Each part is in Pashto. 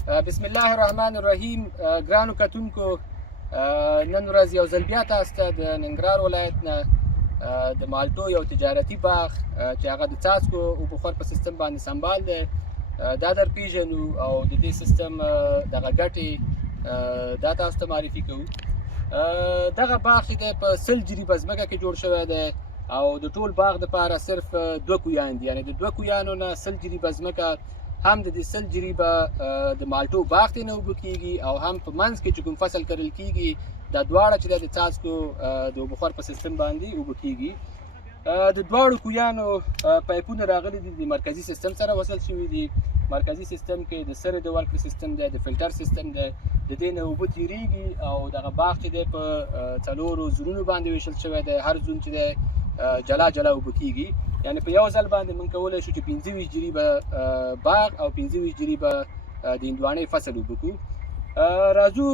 بسم الله الرحمن الرحیم. ګرانو کتونکو، نن ورځ یو ځل بیا تاسو ته د ننګرهار ولایت نه د مالټو یو تجارتي باغ چې هغه د څاڅکو اوبخور په سیستم باندې سمبال دی دا در پیژنو او د دې سیستم دغه ګټې دا تاسو ته معرفي کوو. دغه باغ چې دی په 100 جریبه ځمکه کې جوړ شوی دی او د ټول باغ دپاره صرف 2 کویان دي، یعنې د 2 کویانو نه 100 جریبه ځمکه هم د 100 جریبه د مالټو باغ ته نه اوبه کیږي او هم په منځ کې چې کوم فصل کرل کیږي دا دواړه چې د څاڅکو د اوبخور په سیستم باندې اوبه کیږي. د دواړو کویانو پایپونه راغلي دي د مرکزي سیستم سره وصل شوي دي. مرکزي سیستم کې د سرې د ورکړې سیستم دی، د فلټر سیستم دی، د دې نه اوبه تیریږي او دغه باغ چې دی په 4 زونونو باندې ویشل شوی دی. هر زون چې دی جلا جلا اوبه کیږي، یعنې په یو ځل باندې موږ کولی شو چې 25 جریبه باغ او 25 جریبه د هندوانې فصل اوبه کړو. راځو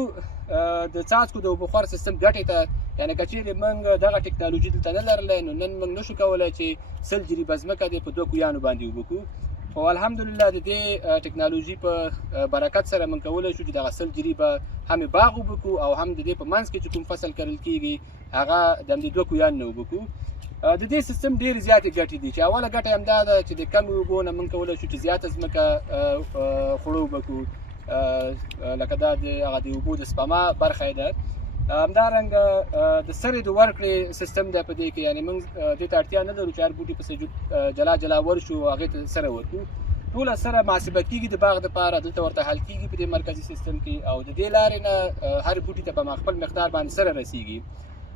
د څاڅکو د اوبخور سیستم ګټې ته، یعنې که چیرې موږ دغه ټکنالوژي دلته نه لرلی نو نن موږ نشو کولی چې 100 جریبه ځمکه دې په 2 کویانو باندې اوبه کړو. خو الحمدلله د دې ټکنالوژي په برکت سره موږ کولی شو چې دغه 100 جریبه هم باغ اوبه کړو او هم د دې په منځ کې چې کوم فصل کرل کیږي هغه د همدې 2 کویانو نه اوبه کړو. د دې سیستم ډېرې زیاتې ګټې دي چې اوله ګټه یې همدا ده چې د کمې اوبو نه موږ کولی شو چې زیاته ځمکه خوړه اوبه کړو، لکه دا د هغه د اوبو د سپما برخه یې ده. همدارنګه د سرې د ورکړې سیستم دی په دې کې، یعنې موږ دې ته اړتیا نه لرو چې هر بوټي پسې جلا جلا ورشو او هغې ته سره ورکړو. ټوله سره محاسبه کیږي د باغ دپاره، دلته ورته حل کیږي په دې مرکزي سیستم کې او د دې لارې نه هر بوټي ته په خپل مقدار باندې سره رسیږي.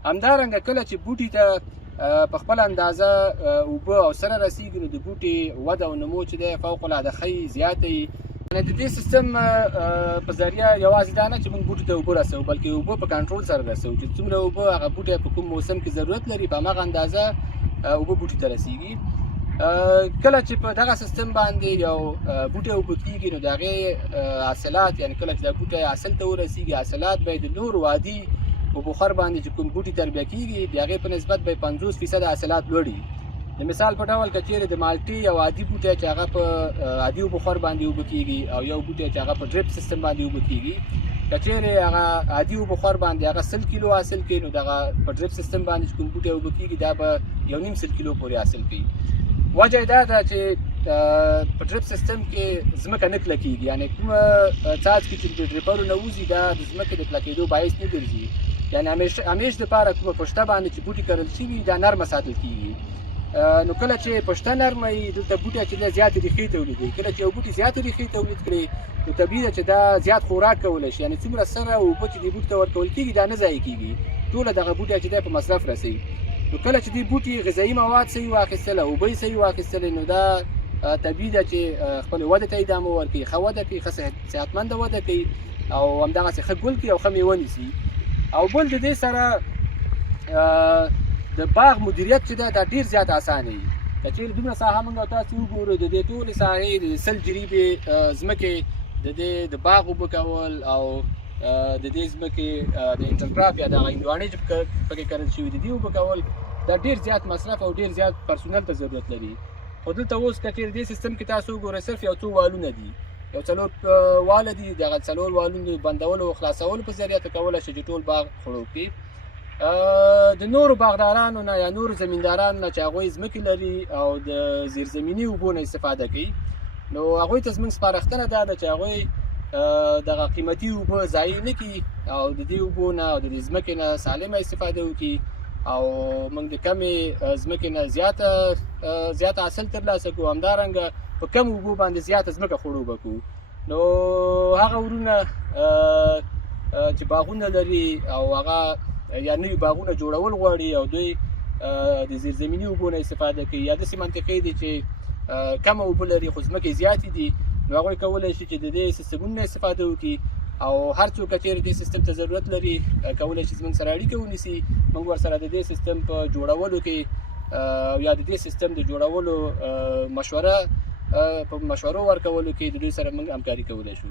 همدارنګه کله چې بوټي ته په خپل اندازه اوبه او سره رسیږي نو د بوټي وده او نمو چې دی فوق العاده ښه زیاته وي. یعنې د دې سیستم په ذریعه یوازې دا نه چې موږ بوټي ته اوبه رسوو بلکې اوبه په کنټرول سره رسوو چې څومره اوبه هغه بوټی په کوم موسم کې ضرورت لري په همغه اندازه اوبه بوټي ته رسیږي. کله چې په دغه سیستم باندې یو بوټی اوبه کیږي نو د هغې حاصلات، یعنې کله چې دا بوټی حاصل ته ورسیږي حاصلات به د نورو عادي اوبخور باندې چې کوم بوټي تربیه کیږي د هغې په نسبت به 50% حاصلات لوړي. د مثال په ډول که چیرې د مالټې یو عادي بوټی چې هغه په عادي اوبخور باندې اوبه کیږي او یو بوټی چې هغه په ډریپ سیستم باندې اوبه کیږي، که چیرې هغه عادي اوبخور باندې هغه 100 کیلو حاصل کوي نو دغه په ډریپ سیستم باندې چې کوم بوټی اوبه کیږي دا به 1.5 کیلو پورې حاصل کوي. وجه یې دا ده چې په ډریپ سیستم کې ځمکه نه کلکېږي، یعنې کومه څاڅکي چې د ډریپرو نه وځي دا د ځمکې د کلکېدو باعث نه ګرځي. یعنې همیش دپاره کومه پشته باندې چې بوټي کرل شوي دا نرمه ساتل کیږي. نو کله چې پشته نرمه وي دلته بوټی چې دی زیاتې ریښې تولیدوي. کله چې یو بوټي زیاتې ریښې تولید کړي نو طبیعي ده چې دا زیات خوراک کولی شي، یعنې څومره سره اوبه چې دې بوټي ته ورکول کېږي دا نه ضایع کېږي، ټوله دغه بوټی چې دی په مصرف رسوي. نو کله چې دې بوټي غذایي مواد صحیح واخیستله، اوبه یې صحیح واخیستلې نو دا طبیعي ده چې خپلې وده ته ادامه ورکوي، ښه وده کوي، ښه صحتمنده وده کوي او همدغسې ښه ګل کوي او ښه میوه نیسي. او بل د دې سره د باغ مدیریت چې دی دا ډېر زیات اسانه وي. که چیرې دومره ساحه موږ او تاسې وګورو د دې ټولې ساحې د 100 جریبې ځمکې د دې د باغ اوبه کول او د دې ځمکې د انټرکراپ یا دغه هندوانې چې پکې کرل شوي دي دې اوبه کول دا ډېر زیات مصرف او ډېر زیات پرسونل ته ضرورت لري. خو دلته اوس که چیرې دې سیستم کې تاسو وګورئ صرف یو څو والونه دي، یو 4 واله دي. دغه 4 والونو بندولو او خلاصولو په ذریعه ته کولی شي چې ټول باغ خړوب کړي. د نورو باغدارانو نه یا نورو زمیندارانو نه چې هغوی ځمکې لري او د زیرزمیني اوبو نه استفاده کوي نو هغوی ته زموږ سپارښتنه دا ده چې هغوی دغه قیمتي اوبه ضایع نه کړي او د دې اوبو نه او د دې ځمکې نه سالمه استفاده وکړي او موږ د کمې ځمکې نه زیاته حاصل ترلاسه کړو. همدارنګه په کم اوبو باندې زیاته ځمکه خړوبه کړو. نو هغه ورونه چې باغونه لري او هغه یا نوي باغونه جوړول غواړي او دوی د زیرزمیني اوبو نه استفاده کوي یا داسې منطقې دي چې کمه اوبه لري خو ځمکې زیاتې دي نو هغوی کولی شي چې د دې سیستمونو نه استفاده وکړي او هر څوک که چیرې دې سیستم ته ضرورت لري کولی شي زموږ سره اړیکه ونیسي. موږ ورسره د دې سیستم په جوړولو کې یا د دې سیستم د جوړولو مشورو ورکولو کې د دوی سره موږ همکاري کولی شو.